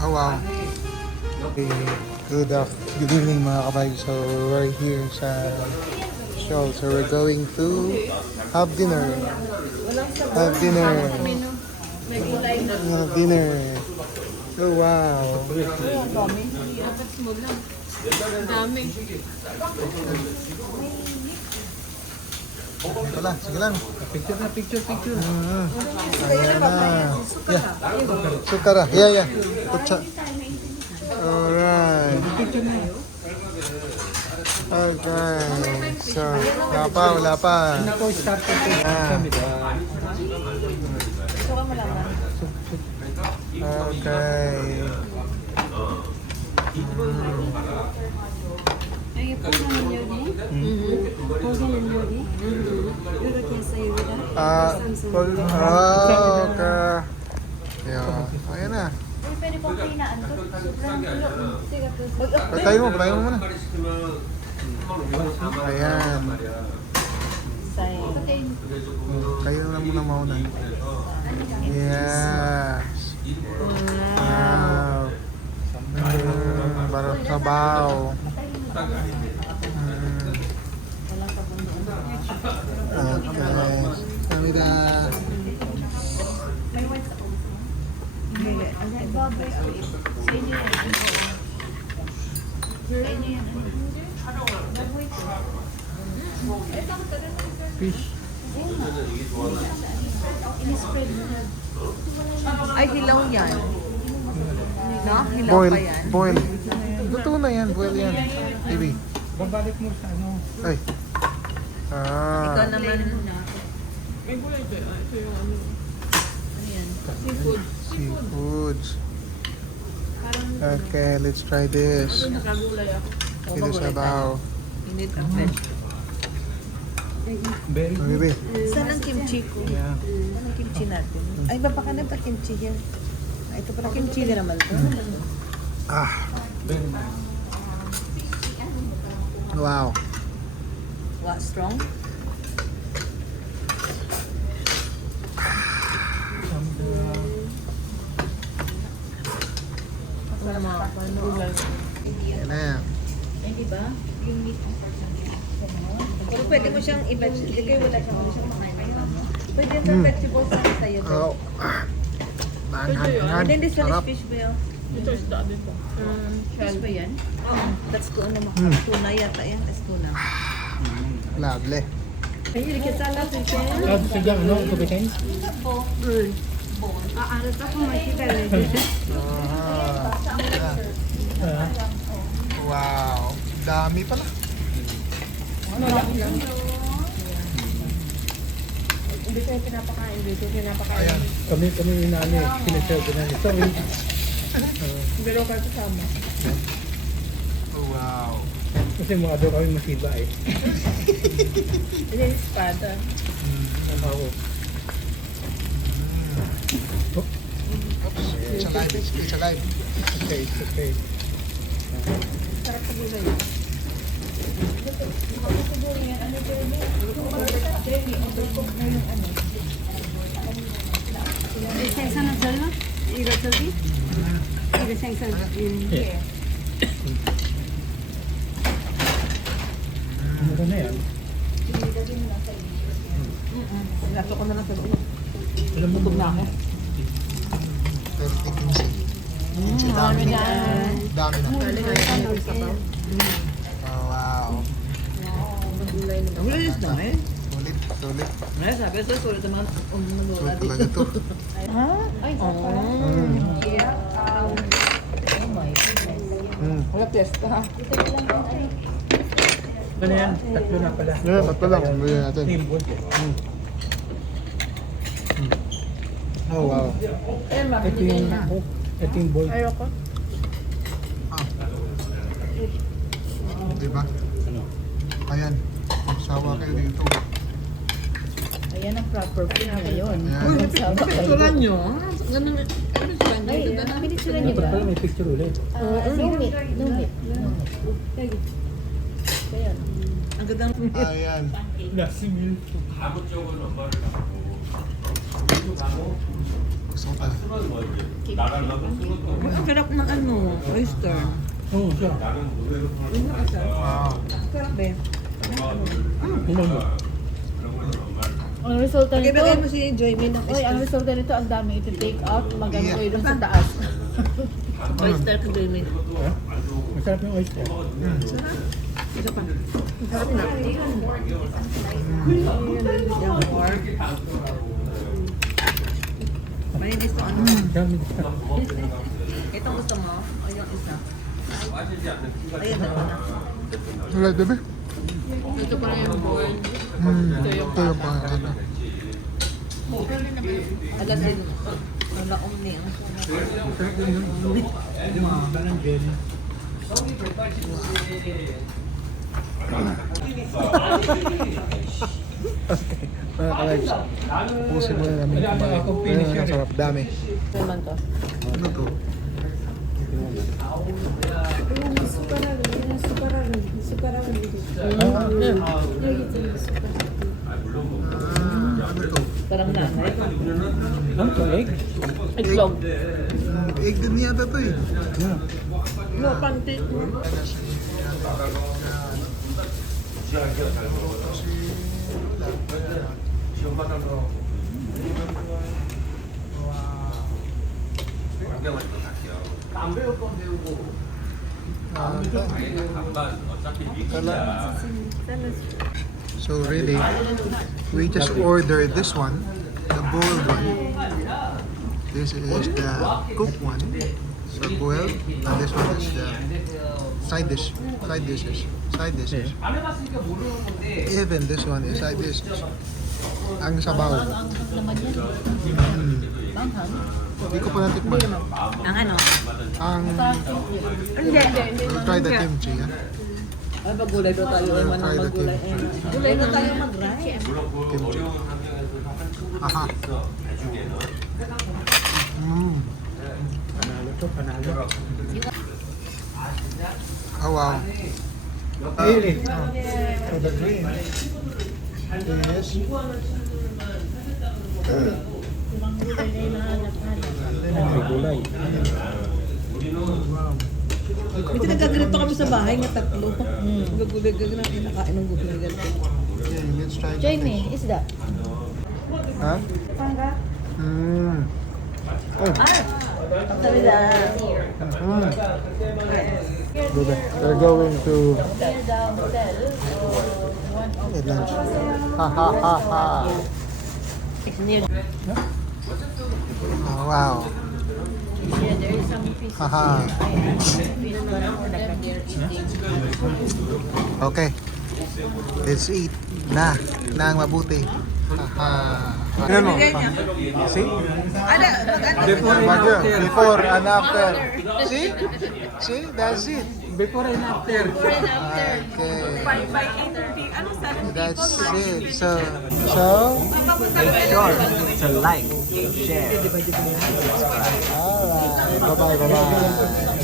Oh wow. Okay. Good evening mga kabay. So we're here sa show. So we're going to have dinner. Have dinner. Have dinner. Oh wow. Dami. Ito lang, sige lang. Picture. Ayan na. Yeah. Sukara. Yeah. Kutsa. Alright. Okay. So, wala pa. Ako, start ko ito. Yeah. Okay. Okay. Yeah. Ayan na. Pwede pong pinaan to. Sobrang tulo. Patay mo muna. Ayan. Kayo na muna mauna. Yes. Wow. Barang sabaw. Okay. Kamida. Fish. Ay, hilaw yan. No? Hilaw Boil. pa yan. Boil. Luto na yan. Boil yan. Baby. Babalik mo sa ano. Ay. Ikaw naman. May gulay ba? Ito yung ano. Seafood. Seafoods. Okay, let's try this. Nakagulay ako. Ito sabaw. Init ang veg. Very Oh, good. baby. Saan ang kimchi ko? Yeah. Saan ang kimchi natin? Ay, baba ka na pa kimchi yan. Ay, ito pala kimchi din naman to. Ah. Very nice. Wow. What, strong? Gulay. Yan na. Pero pwede mo siyang i-veg. Hindi kayo wala siyang makain. Pwede yung vegetable sa tayo. Oh. Manghang. And then this one is Sarap. fish ba yun? Ito isda din po. Fish ba yan? That's tuna mo. Tuna yata yan. That's tuna. Lovely. Ah, sige, ano? Ito ba kayo? Ah. Wow. Dami pala. Hindi kayo pinapakain dito. Pinapakain. Ayan. Kami yung nani, sinaserve na nito. Pero kayo kasama. Wow. Kasi mga daw kami masiba eh. Ini yung espada. Ako. Oops. It's alive. It's alive. Okay, it's okay. Sarap sa gulay. Yeah. Ano na yan? Lato ko na lang sa loob. Alam mo Gutom na ako. 30 kinsi. Kinsi dami. Dami na. Oh, wow. Ang lilis na eh. Sulit. Sulit. Ay, sabi sa sulit naman Sulit talaga to. Ay, Wala testa ha. Ano yan? Tatlo na pala. Yeah, tatlo lang. Sabihin natin. Team wood. Oh, wow. Ito yung boy. Ayoko. Diba? Ano? Ayan. Magsawa kayo dito. Ayan ang proper food ngayon. Ayan. Picturean nyo. Ganun. Picturean nyo. Ganda na. Dapat pala may picture ulit. No meat. No meat. Ayan. Ang gandang Ayan. Nasi milk. Gusto ko pala. Ang sarap ng ano, oyster. Oo, siya. Wow. Sarap eh. Umano. Ang resulta nito, Pagkibigay mo si Joy Min ng oy, ang oyster. resulta nito, ang dami iti-take out, magano Yeah. kayo dun sa taas. Oyster ka doon eh. Ha? Masarap yung oyster. Ito pa. Sarap na. Yung more. Malinis to ano. Dami. Itong gusto mo? O yung isa? Ayun, dalawa na. Wala, diba? Ito pa lang yung board. Ito yung pangalan. Alas din. Wala umni. Masarap din yun. Yung mga parang jelly. Okay. Mga ka-lives. Pusin muna namin kumain. Ang sarap, dami. Naman to. Ano to? Ano to? Parang nanay. Ano to, egg? Itlog. Egg din yata to eh. No, panty. So really, we just ordered this one, the boiled one. This is the cooked one, so boiled, and this one is the side dishes. Even this one is side dishes. Ang sabaw. Naman yan. Manghang. Hindi ko pa natikman. Ang ano? Ang Hindi. we'll try the kimchi, ha? Ay, magulay daw tayo. Ay, man Try the magulay. kimchi. Gulay na tayo mag-rice. Kimchi. Aha. Mm. Panalo to, panalo. Oh wow. Really? So the green is Ibang gulay na hinahanap-hanap. May gulay. Kasi nagkaganito kami sa bahay nga tatlo. Gagulay-gagulay na kinakain ng gulay ganito. yeah, let's try the Jamie, is that? Huh? Mm. Oh. They're going to Near the hotel or one of eat lunch. Ha ha ha ha. It's near. Oh, wow. yeah, there is some fish. Haha. Fish one of them they're eating. Okay. Let's eat na nang mabuti. Haha. Ano mo? See? Ano? Before and after. See? See? That's it. Before and after. Okay. By 8:30. Ano sabi? That's it. So So like, share. alright. Bye-bye.